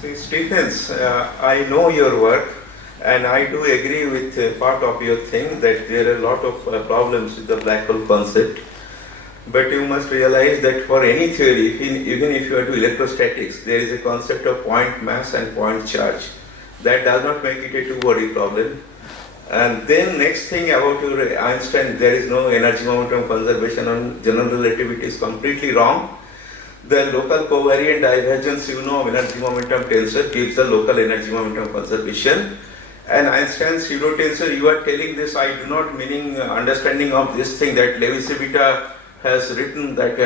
See, Stephens, I know your work, and I do agree with part of your thing that there are a lot of problems with the black hole concept. But you must realize that for any theory, even if you are to electrostatics, there is a concept of point mass and point charge. That does not make it a two-body problem. And then next thing about your Einstein, there is no energy momentum conservation on general relativity is completely wrong. The local covariant divergence, of energy momentum tensor gives the local energy momentum conservation. And Einstein's pseudo tensor, you are telling this, I do not meaning understanding of this thing that Levi-Civita has written that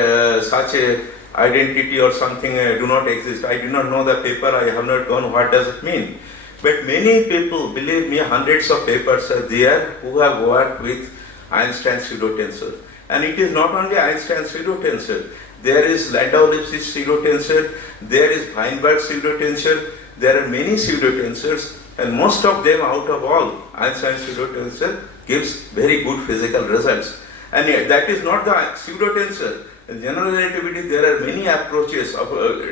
such a identity or something do not exist. I do not know the paper, I have not gone, what does it mean? But many people, believe me, hundreds of papers are there who have worked with Einstein's pseudo tensor. And it is not only Einstein's pseudo tensor. There is Landau-Lipschitz pseudo tensor, there is Weinberg pseudo tensor, there are many pseudo tensors, and most of them, out of all, Einstein's pseudo tensor gives very good physical results. And yet, that is not the pseudo tensor. In general relativity, there are many approaches of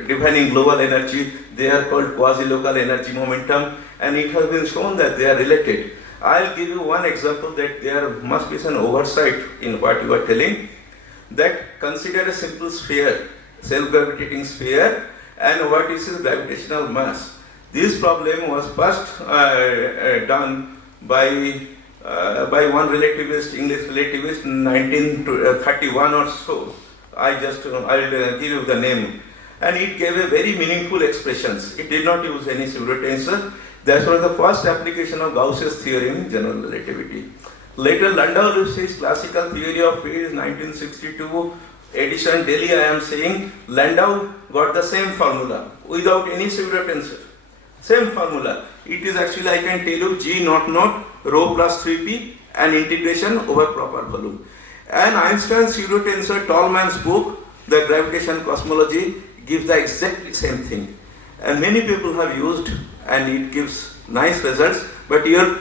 defining global energy. They are called quasi-local energy momentum, and it has been shown that they are related. I'll give you one example that there must be some oversight in what you are telling. That consider a simple sphere, self-gravitating sphere, and what is its gravitational mass. This problem was first done by one relativist, English relativist, in 1931 or so. I'll give you the name. And it gave a very meaningful expressions. It did not use any pseudo tensor. That was the first application of Gauss's theorem in general relativity. Later, Landau-Lipschitz classical theory of fields, 1962 edition, Delhi, I am saying, Landau got the same formula without any pseudo tensor. Same formula. It is actually, I can tell you, G naught naught rho plus 3p and integration over proper volume. And Einstein's pseudo tensor, Tolman's book, The Gravitation Cosmology, gives the exactly same thing. And many people have used, and it gives nice results. But your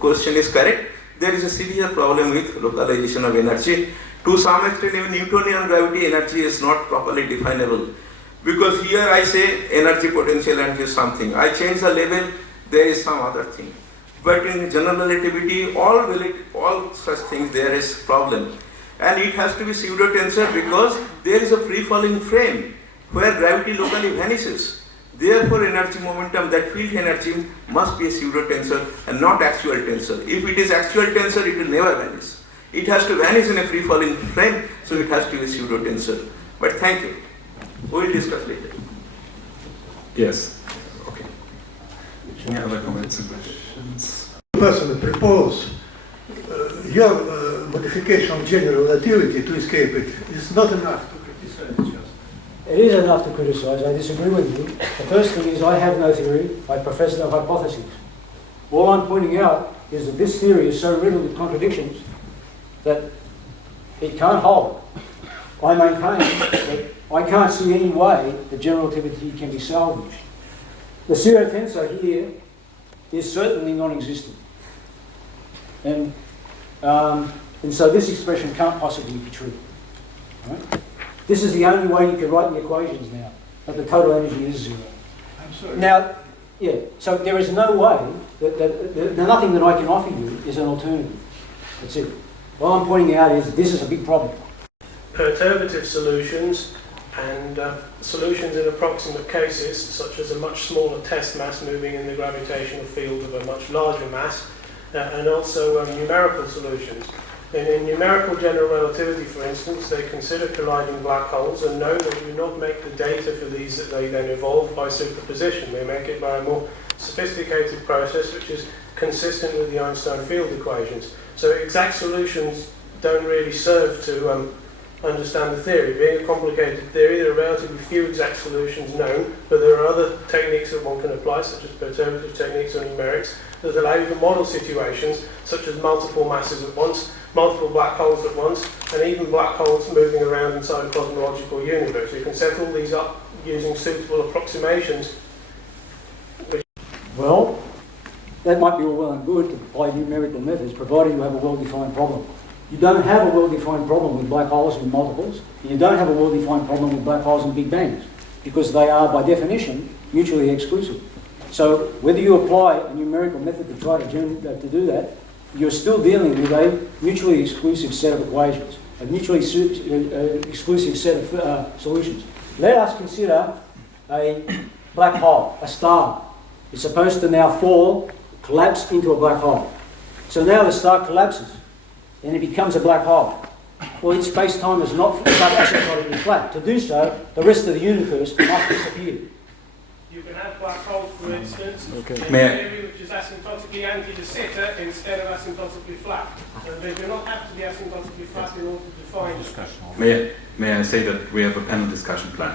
question is correct. There is a severe problem with localization of energy. To some extent, even Newtonian gravity energy is not properly definable. Because here I say energy potential and is something. I change the label, there is some other thing. But in general relativity, all such things, there is problem. And it has to be pseudo tensor because there is a free falling frame where gravity locally vanishes. Therefore, energy momentum, that field energy, must be a pseudo tensor and not actual tensor. If it is actual tensor, it will never vanish. It has to vanish in a free falling frame, so it has to be pseudo tensor. But thank you. We will discuss later. Yes. Okay. Any other comments and questions? Personally propose your modification of general relativity to escape it is not enough to criticize just. It is enough to criticize. I disagree with you. The first thing is I have no theory. I profess no hypothesis. All I'm pointing out is that this theory is so riddled with contradictions that it can't hold. I maintain that I can't see any way that general relativity can be salvaged. The pseudo tensor here is certainly non-existent. And so this expression can't possibly be true. Right? This is the only way you can write the equations now, that the total energy is zero. I'm sorry. Now, yeah, so there is no way that nothing that I can offer you is an alternative. That's it. What I'm pointing out is this is a big problem. Perturbative solutions and solutions in approximate cases, such as a much smaller test mass moving in the gravitational field of a much larger mass, and also numerical solutions. In numerical general relativity, for instance, they consider colliding black holes and know they do not make the data for these that they then evolve by superposition. They make it by a more sophisticated process which is consistent with the Einstein field equations. So exact solutions don't really serve to understand the theory. Being a complicated theory, there are relatively few exact solutions known, but there are other techniques that one can apply, such as perturbative techniques or numerics, that allow you to model situations such as multiple masses at once, multiple black holes at once, and even black holes moving around inside a cosmological universe. You can set all these up using suitable approximations. Well, that might be all well and good to apply numerical methods, provided you have a well-defined problem. You don't have a well-defined problem with black holes and multiples. You don't have a well-defined problem with black holes and big bangs, because they are, by definition, mutually exclusive. So whether you apply a numerical method to try to do that, you're still dealing with a mutually exclusive set of equations, a mutually exclusive set of solutions. Let us consider a black hole, a star. It's supposed to now collapse into a black hole. So now the star collapses and it becomes a black hole. Well, its space-time is not asymptotically flat. To do so, the rest of the universe must disappear. You can have black holes, for instance, in a May I- theory which is asymptotically anti-de Sitter instead of asymptotically flat. So they do not have to be asymptotically flat in order to define. May I say that we have a panel discussion planned?